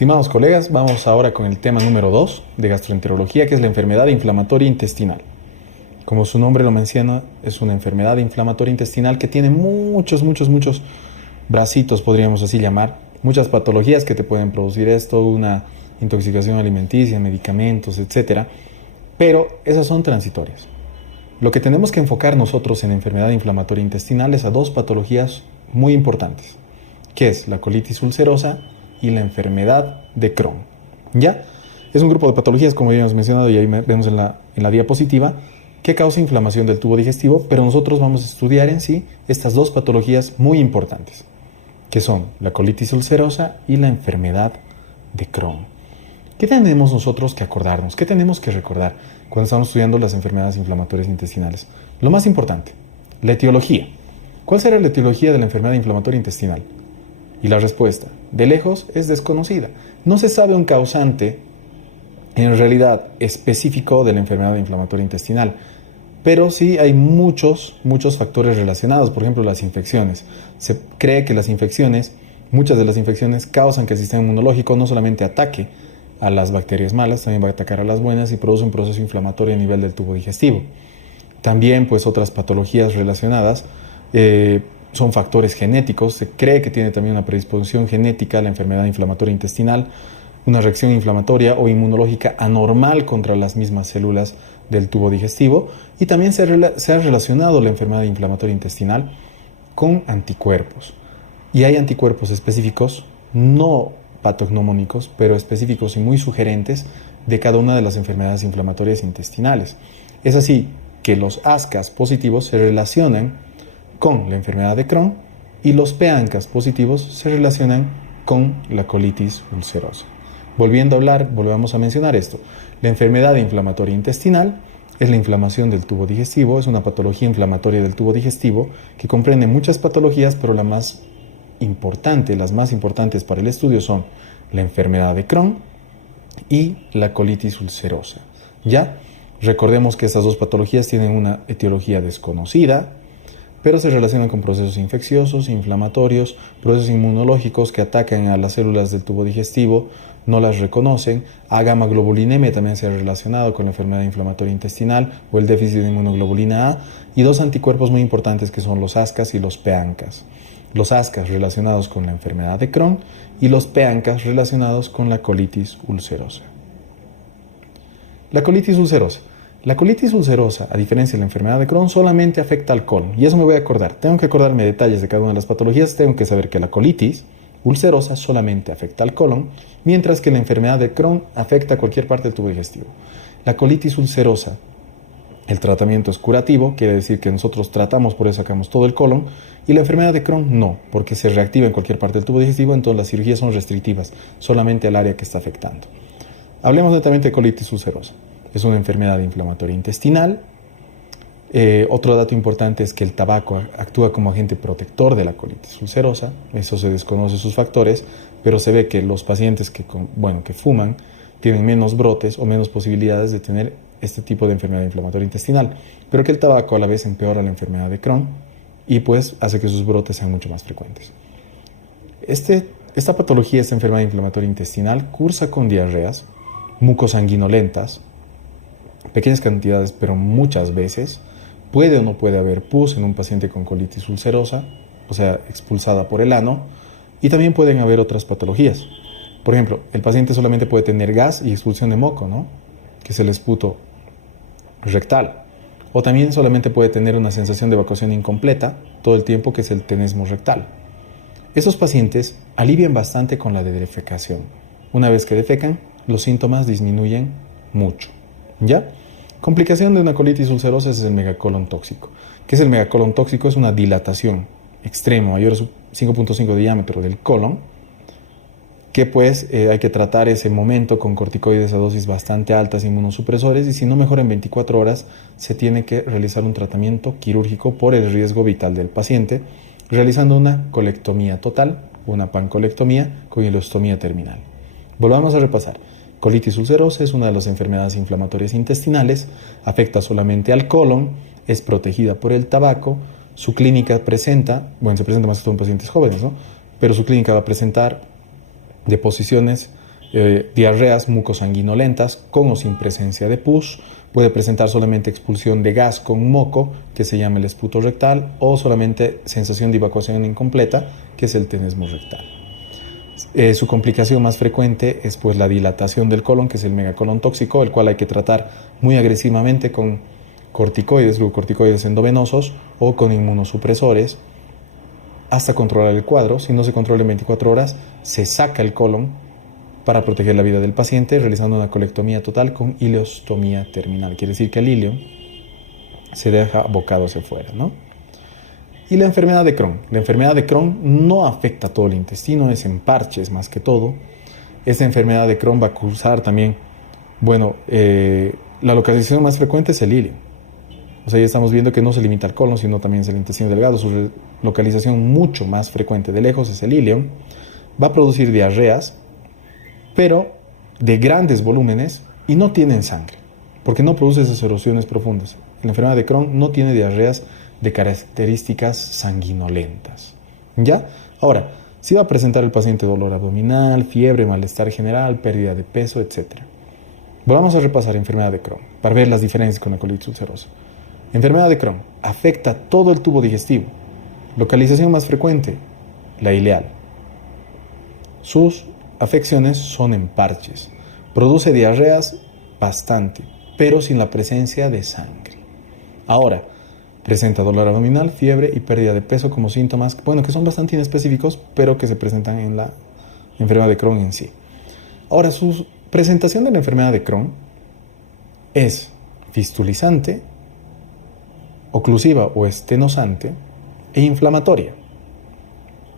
Estimados colegas, vamos ahora con el tema número 2 de gastroenterología, que es la enfermedad inflamatoria intestinal. Como su nombre lo menciona, es una enfermedad inflamatoria intestinal que tiene muchos bracitos, podríamos así llamar, muchas patologías que te pueden producir esto, una intoxicación alimenticia, medicamentos, etcétera, pero esas son transitorias. Lo que tenemos que enfocar nosotros en enfermedad inflamatoria intestinal es a dos patologías muy importantes, que es la colitis ulcerosa y la enfermedad de Crohn. ¿Ya? Es un grupo de patologías, como ya hemos mencionado y ahí vemos en la diapositiva, que causa inflamación del tubo digestivo, pero nosotros vamos a estudiar en sí estas dos patologías muy importantes, que son la colitis ulcerosa y la enfermedad de Crohn. ¿Qué tenemos nosotros que acordarnos? ¿Qué tenemos que recordar cuando estamos estudiando las enfermedades inflamatorias intestinales? Lo más importante, la etiología. ¿Cuál será la etiología de la enfermedad inflamatoria intestinal? Y la respuesta, de lejos, es desconocida. No se sabe un causante, en realidad, específico de la enfermedad inflamatoria intestinal, pero sí hay muchos factores relacionados. Por ejemplo, las infecciones. Se cree que muchas de las infecciones causan que el sistema inmunológico no solamente ataque a las bacterias malas, también va a atacar a las buenas y produce un proceso inflamatorio a nivel del tubo digestivo. También, pues, otras patologías relacionadas son factores genéticos. Se cree que tiene también una predisposición genética a la enfermedad inflamatoria intestinal, una reacción inflamatoria o inmunológica anormal contra las mismas células del tubo digestivo, y también se ha relacionado la enfermedad inflamatoria intestinal con anticuerpos. Y hay anticuerpos específicos, no patognomónicos, pero específicos y muy sugerentes de cada una de las enfermedades inflamatorias intestinales. Es así que los ASCAs positivos se relacionan con la enfermedad de Crohn y los PANCAs positivos se relacionan con la colitis ulcerosa. Volvamos a mencionar esto. La enfermedad inflamatoria intestinal es la inflamación del tubo digestivo, es una patología inflamatoria del tubo digestivo que comprende muchas patologías, pero las más importantes para el estudio son la enfermedad de Crohn y la colitis ulcerosa. ¿Ya? Recordemos que estas dos patologías tienen una etiología desconocida, pero se relacionan con procesos infecciosos, inflamatorios, procesos inmunológicos que atacan a las células del tubo digestivo, no las reconocen. A-gamma-globulinemia también se ha relacionado con la enfermedad inflamatoria intestinal o el déficit de inmunoglobulina A, y dos anticuerpos muy importantes que son los ASCAs y los PANCAs. Los ASCAs relacionados con la enfermedad de Crohn y los PANCAs relacionados con la colitis ulcerosa. La colitis ulcerosa. La colitis ulcerosa, a diferencia de la enfermedad de Crohn, solamente afecta al colon. Y eso me voy a acordar. Tengo que acordarme detalles de cada una de las patologías. Tengo que saber que la colitis ulcerosa solamente afecta al colon, mientras que la enfermedad de Crohn afecta a cualquier parte del tubo digestivo. La colitis ulcerosa, el tratamiento es curativo, quiere decir que nosotros tratamos, por eso sacamos todo el colon, y la enfermedad de Crohn no, porque se reactiva en cualquier parte del tubo digestivo, entonces las cirugías son restrictivas, solamente al área que está afectando. Hablemos netamente de colitis ulcerosa. Es una enfermedad inflamatoria intestinal. Otro dato importante es que el tabaco actúa como agente protector de la colitis ulcerosa. Eso se desconoce sus factores, pero se ve que los pacientes que fuman tienen menos brotes o menos posibilidades de tener este tipo de enfermedad inflamatoria intestinal, pero que el tabaco a la vez empeora la enfermedad de Crohn y pues hace que sus brotes sean mucho más frecuentes. Esta patología, esta enfermedad inflamatoria intestinal, cursa con diarreas mucosanguinolentas, pequeñas cantidades, pero muchas veces. Puede o no puede haber pus en un paciente con colitis ulcerosa, o sea, expulsada por el ano, y también pueden haber otras patologías. Por ejemplo, el paciente solamente puede tener gas y expulsión de moco, ¿no? Que es el esputo rectal. O también solamente puede tener una sensación de evacuación incompleta todo el tiempo, que es el tenesmo rectal. Esos pacientes alivian bastante con la defecación. Una vez que defecan, los síntomas disminuyen mucho. ¿Ya? Complicación de una colitis ulcerosa es el megacolon tóxico. ¿Qué es el megacolon tóxico? Es una dilatación extrema, mayor a 5.5 de diámetro del colon, que pues hay que tratar ese momento con corticoides a dosis bastante altas, inmunosupresores, y si no mejora en 24 horas, se tiene que realizar un tratamiento quirúrgico por el riesgo vital del paciente, realizando una colectomía total, una pancolectomía con ileostomía terminal. Volvamos a repasar. Colitis ulcerosa es una de las enfermedades inflamatorias intestinales, afecta solamente al colon, es protegida por el tabaco, su clínica se presenta más que todo en pacientes jóvenes, ¿no? Pero su clínica va a presentar deposiciones diarreas mucosanguinolentas con o sin presencia de pus. Puede presentar solamente expulsión de gas con moco, que se llama el esputo rectal, o solamente sensación de evacuación incompleta, que es el tenesmo rectal. Su complicación más frecuente es pues la dilatación del colon, que es el megacolon tóxico, el cual hay que tratar muy agresivamente con corticoides, glucocorticoides endovenosos o con inmunosupresores hasta controlar el cuadro. Si no se controla en 24 horas, se saca el colon para proteger la vida del paciente, realizando una colectomía total con ileostomía terminal. Quiere decir que el ilio se deja bocado hacia afuera, ¿no? Y la enfermedad de Crohn. La enfermedad de Crohn no afecta todo el intestino, es en parches más que todo. Esta enfermedad de Crohn va a causar también, la localización más frecuente es el ilio. O sea, ya estamos viendo que no se limita al colon, sino también es el intestino delgado. Su localización mucho más frecuente de lejos es el ilio. Va a producir diarreas, pero de grandes volúmenes y no tienen sangre, porque no produce esas erosiones profundas. La enfermedad de Crohn no tiene diarreas de características sanguinolentas. ¿Ya? Ahora, sí va a presentar el paciente dolor abdominal, fiebre, malestar general, pérdida de peso, etc. Vamos a repasar enfermedad de Crohn para ver las diferencias con la colitis ulcerosa. Enfermedad de Crohn afecta todo el tubo digestivo. Localización más frecuente, la ileal. Sus afecciones son en parches. Produce diarreas bastante, pero sin la presencia de sangre. Ahora, presenta dolor abdominal, fiebre y pérdida de peso como síntomas, que son bastante inespecíficos, pero que se presentan en la enfermedad de Crohn en sí. Ahora, su presentación de la enfermedad de Crohn es fistulizante, oclusiva o estenosante e inflamatoria.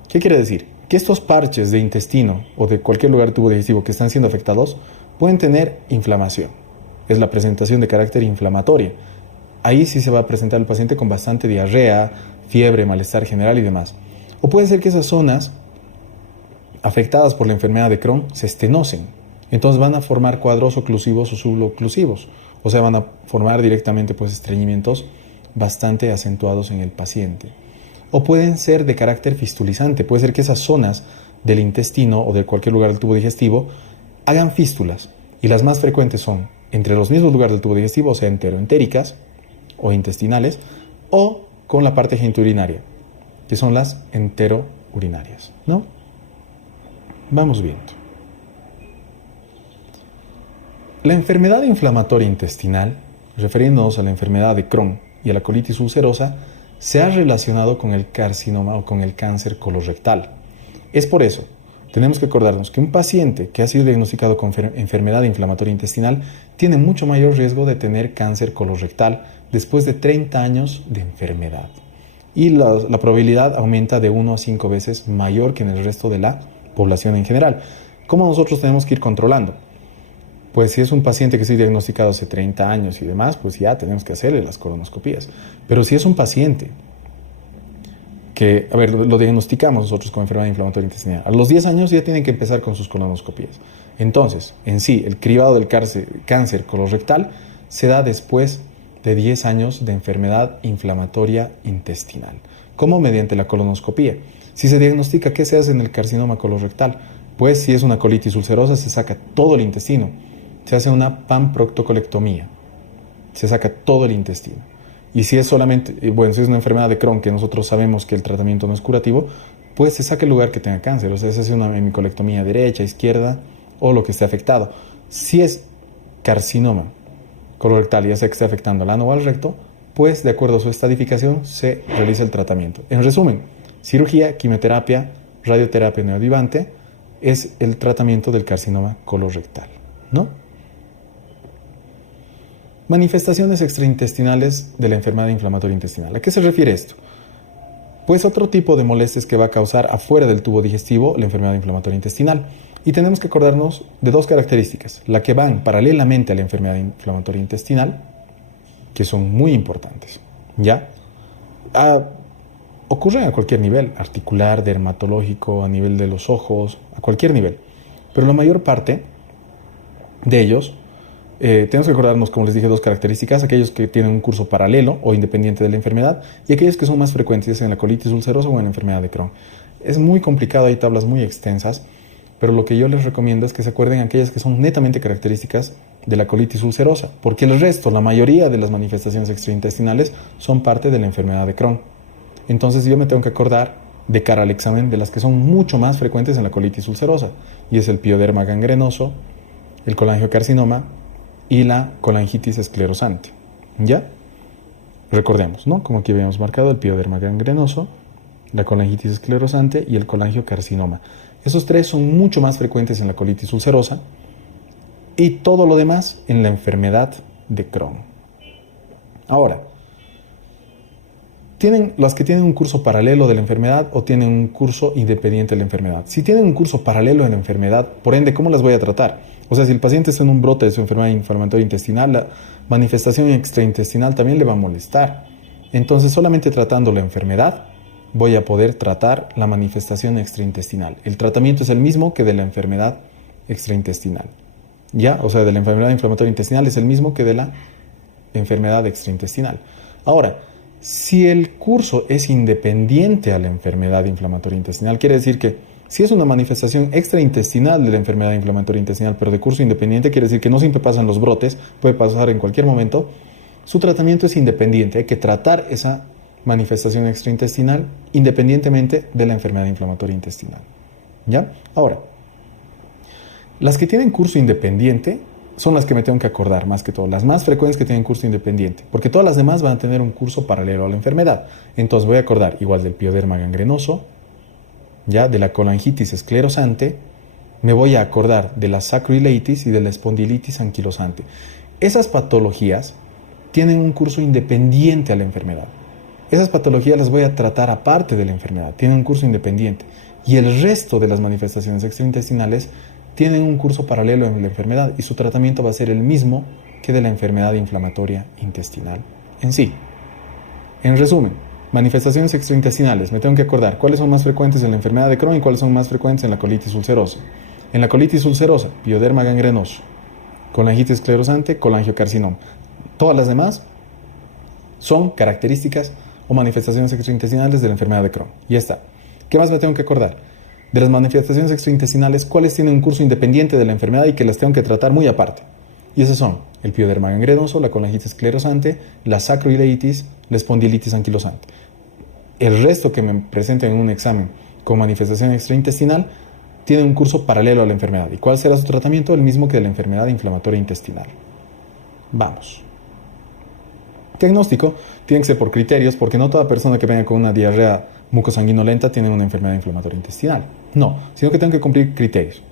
¿Qué quiere decir? Que estos parches de intestino o de cualquier lugar del tubo digestivo que están siendo afectados pueden tener inflamación. Es la presentación de carácter inflamatoria. Ahí sí se va a presentar el paciente con bastante diarrea, fiebre, malestar general y demás. O puede ser que esas zonas afectadas por la enfermedad de Crohn se estenosen. Entonces van a formar cuadros oclusivos o suboclusivos. O sea, van a formar directamente estreñimientos bastante acentuados en el paciente. O pueden ser de carácter fistulizante. Puede ser que esas zonas del intestino o de cualquier lugar del tubo digestivo hagan fístulas. Y las más frecuentes son entre los mismos lugares del tubo digestivo, o sea, enteroentéricas o intestinales, o con la parte genitourinaria, que son las enterourinarias, ¿no? Vamos viendo. La enfermedad inflamatoria intestinal, refiriéndonos a la enfermedad de Crohn y a la colitis ulcerosa, se ha relacionado con el carcinoma o con el cáncer colorectal. Es por eso, tenemos que acordarnos que un paciente que ha sido diagnosticado con enfermedad inflamatoria intestinal tiene mucho mayor riesgo de tener cáncer colorectal después de 30 años de enfermedad. Y la probabilidad aumenta de 1 a 5 veces mayor que en el resto de la población en general. ¿Cómo nosotros tenemos que ir controlando? Pues si es un paciente que se ha diagnosticado hace 30 años y demás, pues ya tenemos que hacerle las colonoscopías. Pero si es un paciente que, lo diagnosticamos nosotros con enfermedad inflamatoria intestinal, a los 10 años ya tienen que empezar con sus colonoscopías. Entonces, en sí, el cribado del cáncer colorectal se da después de 10 años de enfermedad inflamatoria intestinal. ¿Cómo? Mediante la colonoscopía. Si se diagnostica, ¿qué se hace en el carcinoma colorectal? Pues si es una colitis ulcerosa, se saca todo el intestino. Se hace una panproctocolectomía. Se saca todo el intestino. Y si es solamente, si es una enfermedad de Crohn, que nosotros sabemos que el tratamiento no es curativo, pues se saca el lugar que tenga cáncer. O sea, se hace una hemicolectomía derecha, izquierda o lo que esté afectado. Si es carcinoma colorectal, ya sea que esté afectando al ano o al recto, pues de acuerdo a su estadificación se realiza el tratamiento. En resumen, cirugía, quimioterapia, radioterapia neoadjuvante es el tratamiento del carcinoma colorectal, ¿no? Manifestaciones extraintestinales de la enfermedad inflamatoria intestinal. ¿A qué se refiere esto? Pues otro tipo de molestias que va a causar afuera del tubo digestivo la enfermedad inflamatoria intestinal. Y tenemos que acordarnos de dos características, la que van paralelamente a la enfermedad inflamatoria intestinal, que son muy importantes, ¿ya? Ocurren a cualquier nivel, articular, dermatológico, a nivel de los ojos, a cualquier nivel. Pero la mayor parte de ellos, tenemos que acordarnos, como les dije, dos características: aquellos que tienen un curso paralelo o independiente de la enfermedad y aquellos que son más frecuentes en la colitis ulcerosa o en la enfermedad de Crohn. Es muy complicado, hay tablas muy extensas, pero lo que yo les recomiendo es que se acuerden aquellas que son netamente características de la colitis ulcerosa, porque el resto, la mayoría de las manifestaciones extraintestinales son parte de la enfermedad de Crohn. Entonces yo me tengo que acordar de cara al examen de las que son mucho más frecuentes en la colitis ulcerosa, y es el pioderma gangrenoso, el colangiocarcinoma y la colangitis esclerosante. ¿Ya? Recordemos, ¿no? Como aquí habíamos marcado, el pioderma gangrenoso, la colangitis esclerosante y el colangiocarcinoma. Esos tres son mucho más frecuentes en la colitis ulcerosa y todo lo demás en la enfermedad de Crohn. Ahora, ¿tienen las que tienen un curso paralelo de la enfermedad o tienen un curso independiente de la enfermedad? Si tienen un curso paralelo de la enfermedad, por ende, ¿cómo las voy a tratar? O sea, si el paciente está en un brote de su enfermedad inflamatoria intestinal, la manifestación extraintestinal también le va a molestar. Entonces, solamente tratando la enfermedad, voy a poder tratar la manifestación extraintestinal. El tratamiento es el mismo que de la enfermedad extraintestinal. ¿Ya? O sea, de la enfermedad inflamatoria intestinal es el mismo que de la enfermedad extraintestinal. Ahora, si el curso es independiente a la enfermedad inflamatoria intestinal, quiere decir que si es una manifestación extraintestinal de la enfermedad inflamatoria intestinal, pero de curso independiente, quiere decir que no siempre pasan los brotes, puede pasar en cualquier momento, su tratamiento es independiente. Hay que tratar esa manifestación extraintestinal independientemente de la enfermedad inflamatoria intestinal. ¿Ya? Ahora, las que tienen curso independiente son las que me tengo que acordar más que todo, las más frecuentes que tienen curso independiente, porque todas las demás van a tener un curso paralelo a la enfermedad. Entonces voy a acordar igual del pioderma gangrenoso, ya de la colangitis esclerosante, me voy a acordar de la sacroileitis y de la espondilitis anquilosante. Esas patologías tienen un curso independiente a la enfermedad. Esas patologías las voy a tratar aparte de la enfermedad, tienen un curso independiente. Y el resto de las manifestaciones extraintestinales tienen un curso paralelo en la enfermedad y su tratamiento va a ser el mismo que de la enfermedad inflamatoria intestinal en sí. En resumen, manifestaciones extraintestinales, me tengo que acordar cuáles son más frecuentes en la enfermedad de Crohn y cuáles son más frecuentes en la colitis ulcerosa. En la colitis ulcerosa, pioderma gangrenoso, colangitis esclerosante, colangiocarcinoma. Todas las demás son características o manifestaciones extraintestinales de la enfermedad de Crohn. Y ya está. ¿Qué más me tengo que acordar? De las manifestaciones extraintestinales, cuáles tienen un curso independiente de la enfermedad y que las tengo que tratar muy aparte. Y esos son el pioderma gangrenoso, la colangitis esclerosante, la sacroileitis, la espondilitis anquilosante. El resto que me presenten en un examen con manifestación extraintestinal tiene un curso paralelo a la enfermedad. ¿Y cuál será su tratamiento? El mismo que de la enfermedad inflamatoria intestinal. Vamos. Diagnóstico tiene que ser por criterios, porque no toda persona que venga con una diarrea mucosanguinolenta tiene una enfermedad inflamatoria intestinal. No, sino que tengo que cumplir criterios.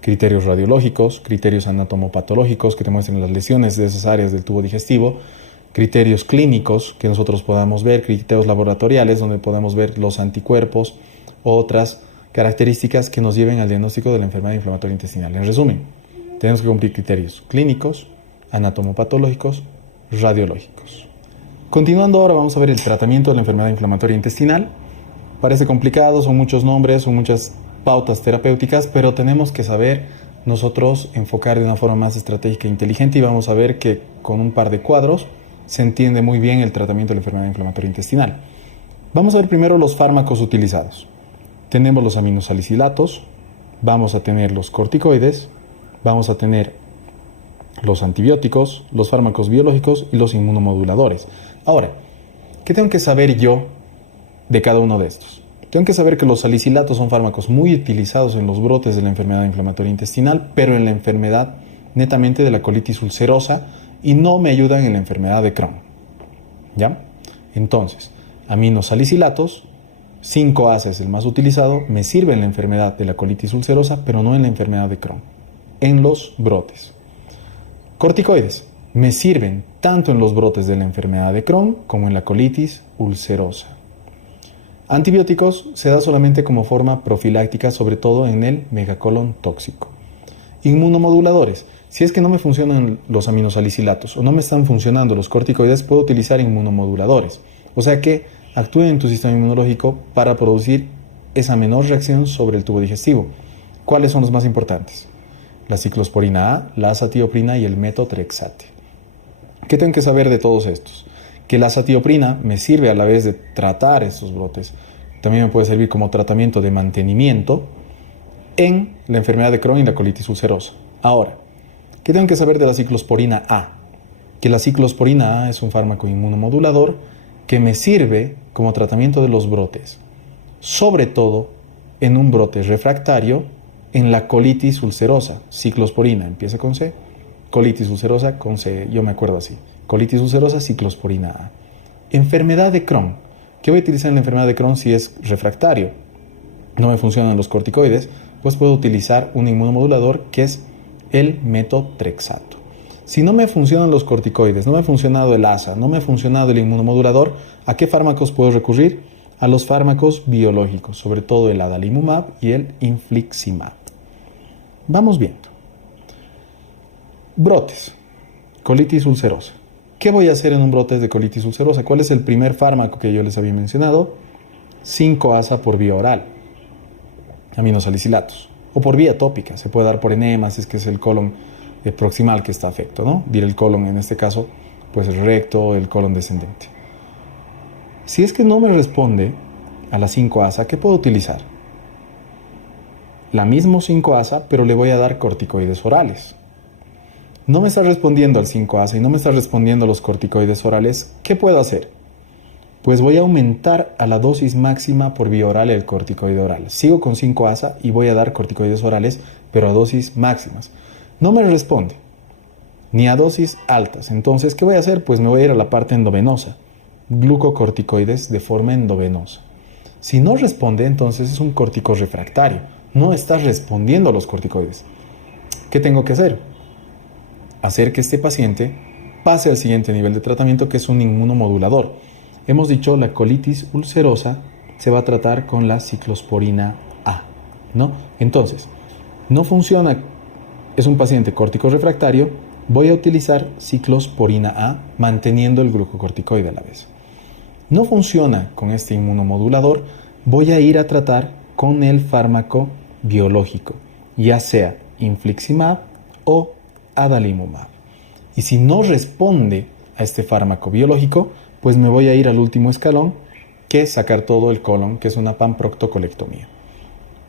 Criterios radiológicos, criterios anatomopatológicos que te muestren las lesiones de esas áreas del tubo digestivo, criterios clínicos que nosotros podamos ver, criterios laboratoriales donde podamos ver los anticuerpos o otras características que nos lleven al diagnóstico de la enfermedad inflamatoria intestinal. En resumen, tenemos que cumplir criterios clínicos, anatomopatológicos, radiológicos. Continuando ahora vamos a ver el tratamiento de la enfermedad inflamatoria intestinal. Parece complicado, son muchos nombres, son muchas pautas terapéuticas, pero tenemos que saber nosotros enfocar de una forma más estratégica e inteligente y vamos a ver que con un par de cuadros se entiende muy bien el tratamiento de la enfermedad inflamatoria intestinal. Vamos a ver primero los fármacos utilizados. Tenemos los aminosalicilatos, vamos a tener los corticoides, vamos a tener los antibióticos, los fármacos biológicos y los inmunomoduladores. Ahora, ¿qué tengo que saber yo de cada uno de estos? Tengo que saber que los salicilatos son fármacos muy utilizados en los brotes de la enfermedad inflamatoria intestinal, pero en la enfermedad netamente de la colitis ulcerosa y no me ayudan en la enfermedad de Crohn. ¿Ya? Entonces, aminosalicilatos, 5-ACE es el más utilizado, me sirve en la enfermedad de la colitis ulcerosa, pero no en la enfermedad de Crohn, en los brotes. Corticoides, me sirven tanto en los brotes de la enfermedad de Crohn como en la colitis ulcerosa. Antibióticos se da solamente como forma profiláctica, sobre todo en el megacolon tóxico. Inmunomoduladores, si es que no me funcionan los aminosalicilatos o no me están funcionando los corticoides, puedo utilizar inmunomoduladores. O sea que actúen en tu sistema inmunológico para producir esa menor reacción sobre el tubo digestivo. ¿Cuáles son los más importantes? La ciclosporina A, la azatioprina y el metotrexate. ¿Qué tengo que saber de todos estos? Que la azatioprina me sirve a la vez de tratar estos brotes. También me puede servir como tratamiento de mantenimiento. en la enfermedad de Crohn y la colitis ulcerosa. Ahora, ¿qué tengo que saber de la ciclosporina A? Que la ciclosporina A es un fármaco inmunomodulador que me sirve como tratamiento de los brotes, sobre todo en un brote refractario en la colitis ulcerosa. Ciclosporina empieza con C, colitis ulcerosa con C, yo me acuerdo así. Colitis ulcerosa, ciclosporina A. Enfermedad de Crohn. ¿Qué voy a utilizar en la enfermedad de Crohn si es refractario? No me funcionan los corticoides, pues puedo utilizar un inmunomodulador que es el metotrexato. Si no me funcionan los corticoides, no me ha funcionado el ASA, no me ha funcionado el inmunomodulador, ¿a qué fármacos puedo recurrir? A los fármacos biológicos, sobre todo el adalimumab y el infliximab. Vamos viendo. Brotes. Colitis ulcerosa. ¿Qué voy a hacer en un brote de colitis ulcerosa? ¿Cuál es el primer fármaco que yo les había mencionado? 5-ASA por vía oral. Aminosalicilatos. O por vía tópica. Se puede dar por enema, si es que es el colon proximal que está afecto, ¿no? Dir el colon en este caso, pues el recto, el colon descendente. Si es que no me responde a la 5-ASA, ¿qué puedo utilizar? La misma 5-ASA, pero le voy a dar corticoides orales. No me está respondiendo al 5-ASA y no me está respondiendo a los corticoides orales, ¿qué puedo hacer? Pues voy a aumentar a la dosis máxima por vía oral el corticoide oral. Sigo con 5-ASA y voy a dar corticoides orales, pero a dosis máximas. No me responde, ni a dosis altas. Entonces, ¿qué voy a hacer? Pues me voy a ir a la parte endovenosa. Glucocorticoides de forma endovenosa. Si no responde, entonces es un corticorrefractario. No está respondiendo a los corticoides. ¿Qué tengo que hacer? Hacer que este paciente pase al siguiente nivel de tratamiento, que es un inmunomodulador. Hemos dicho, la colitis ulcerosa se va a tratar con la ciclosporina A, ¿no? Entonces, no funciona, es un paciente corticorrefractario, voy a utilizar ciclosporina A manteniendo el glucocorticoide a la vez. No funciona con este inmunomodulador, voy a ir a tratar con el fármaco biológico, ya sea infliximab o adalimumab. Y si no responde a este fármaco biológico, pues me voy a ir al último escalón, que es sacar todo el colon, que es una panproctocolectomía.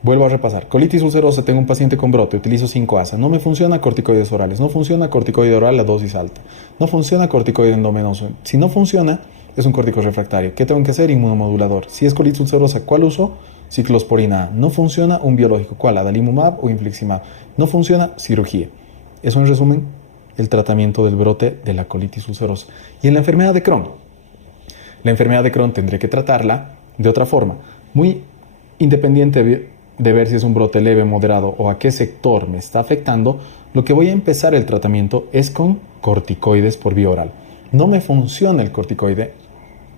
Vuelvo a repasar. Colitis ulcerosa, tengo un paciente con brote, utilizo 5-ASA. No me funciona corticoides orales, no funciona corticoide oral a dosis alta, no funciona corticoide endovenoso. Si no funciona, es un corticorrefractario. ¿Qué tengo que hacer? Inmunomodulador. Si es colitis ulcerosa, ¿cuál uso? Ciclosporina A. No funciona, un biológico. ¿Cuál? Adalimumab o infliximab. No funciona, cirugía. Eso en resumen, el tratamiento del brote de la colitis ulcerosa. Y en la enfermedad de Crohn. La enfermedad de Crohn tendré que tratarla de otra forma, muy independiente de ver si es un brote leve, moderado o a qué sector me está afectando. Lo que voy a empezar el tratamiento es con corticoides por vía oral. No me funciona el corticoide,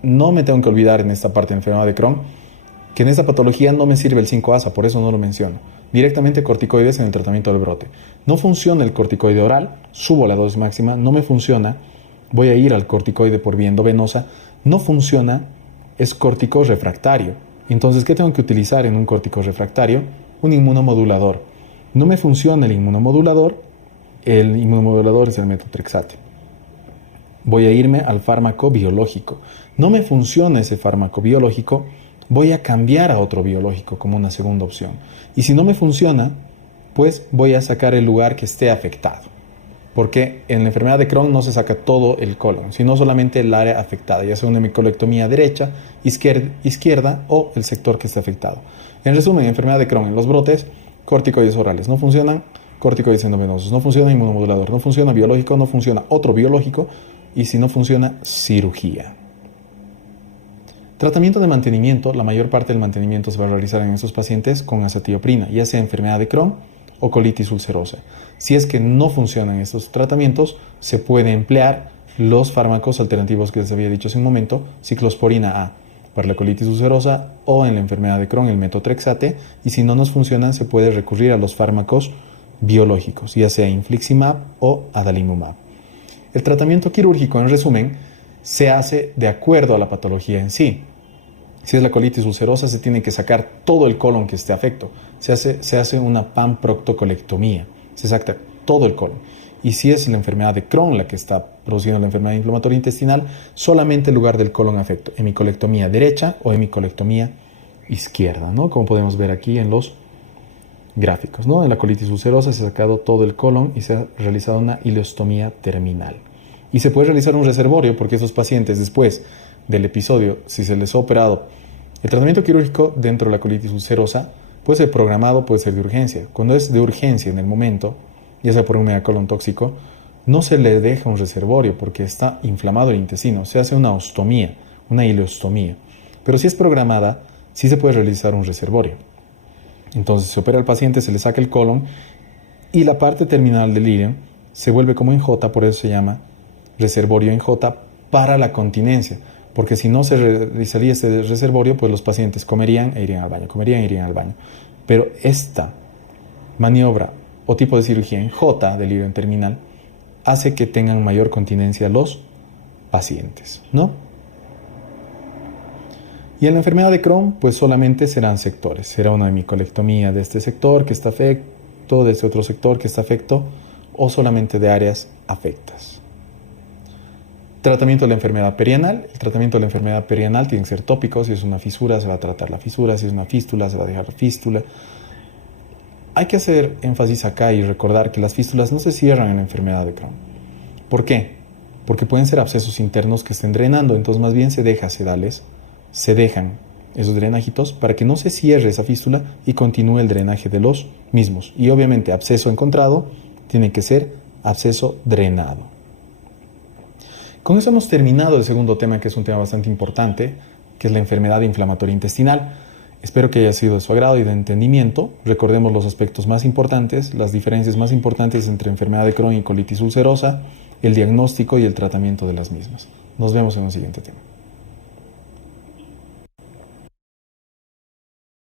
no me tengo que olvidar en esta parte de la enfermedad de Crohn que en esta patología no me sirve el 5-ASA, por eso no lo menciono. Directamente corticoides en el tratamiento del brote. No funciona el corticoide oral, subo la dosis máxima, no me funciona, voy a ir al corticoide por vía endovenosa, no funciona, es corticorrefractario. Entonces, ¿qué tengo que utilizar en un corticorrefractario? Un inmunomodulador. No me funciona el inmunomodulador es el metotrexate. Voy a irme al fármaco biológico. No me funciona ese fármaco biológico, voy a cambiar a otro biológico como una segunda opción. Y si no me funciona, pues voy a sacar el lugar que esté afectado. Porque en la enfermedad de Crohn no se saca todo el colon, sino solamente el área afectada, ya sea una hemicolectomía derecha, izquierda o el sector que esté afectado. En resumen, enfermedad de Crohn, en los brotes, corticoides orales no funcionan, corticoides endovenosos no funciona, inmunomodulador no funciona, biológico no funciona, otro biológico, y si no funciona, cirugía. Tratamiento de mantenimiento, la mayor parte del mantenimiento se va a realizar en estos pacientes con azatioprina, ya sea enfermedad de Crohn o colitis ulcerosa. Si es que no funcionan estos tratamientos, se puede emplear los fármacos alternativos que les había dicho hace un momento, ciclosporina A para la colitis ulcerosa o en la enfermedad de Crohn el metotrexate, y si no nos funcionan se puede recurrir a los fármacos biológicos, ya sea infliximab o adalimumab. El tratamiento quirúrgico, en resumen, se hace de acuerdo a la patología en sí. Si es la colitis ulcerosa, se tiene que sacar todo el colon que esté afecto. Se hace una panproctocolectomía. Se saca todo el colon. Y si es la enfermedad de Crohn la que está produciendo la enfermedad inflamatoria intestinal, solamente el lugar del colon afecto. Hemicolectomía derecha o hemicolectomía izquierda, ¿no? Como podemos ver aquí en los gráficos, ¿no? En la colitis ulcerosa se ha sacado todo el colon y se ha realizado una ileostomía terminal. Y se puede realizar un reservorio porque esos pacientes después del episodio, si se les ha operado, el tratamiento quirúrgico dentro de la colitis ulcerosa puede ser programado, puede ser de urgencia. Cuando es de urgencia en el momento, ya sea por un megacolon tóxico, no se le deja un reservorio porque está inflamado el intestino. Se hace una ostomía, una ileostomía. Pero si es programada, sí se puede realizar un reservorio. Entonces se opera al paciente, se le saca el colon y la parte terminal del ileum se vuelve como en J, por eso se llama reservorio en J para la continencia. Porque si no se realizaría este reservorio, pues los pacientes comerían e irían al baño, comerían e irían al baño. Pero esta maniobra o tipo de cirugía en J del ileum terminal hace que tengan mayor continencia los pacientes, ¿no? Y en la enfermedad de Crohn, pues solamente serán sectores. Será una hemicolectomía de este sector que está afecto, de este otro sector que está afecto, o solamente de áreas afectas. Tratamiento de la enfermedad perianal. El tratamiento de la enfermedad perianal tiene que ser tópico. Si es una fisura, se va a tratar la fisura. Si es una fístula, se va a dejar la fístula. Hay que hacer énfasis acá y recordar que las fístulas no se cierran en la enfermedad de Crohn. ¿Por qué? Porque pueden ser abscesos internos que estén drenando. Entonces, más bien se dejan esos drenajitos para que no se cierre esa fístula y continúe el drenaje de los mismos. Y obviamente, absceso encontrado tiene que ser absceso drenado. Con eso hemos terminado el segundo tema, que es un tema bastante importante, que es la enfermedad inflamatoria intestinal. Espero que haya sido de su agrado y de entendimiento. Recordemos los aspectos más importantes, las diferencias más importantes entre enfermedad de Crohn y colitis ulcerosa, el diagnóstico y el tratamiento de las mismas. Nos vemos en un siguiente tema.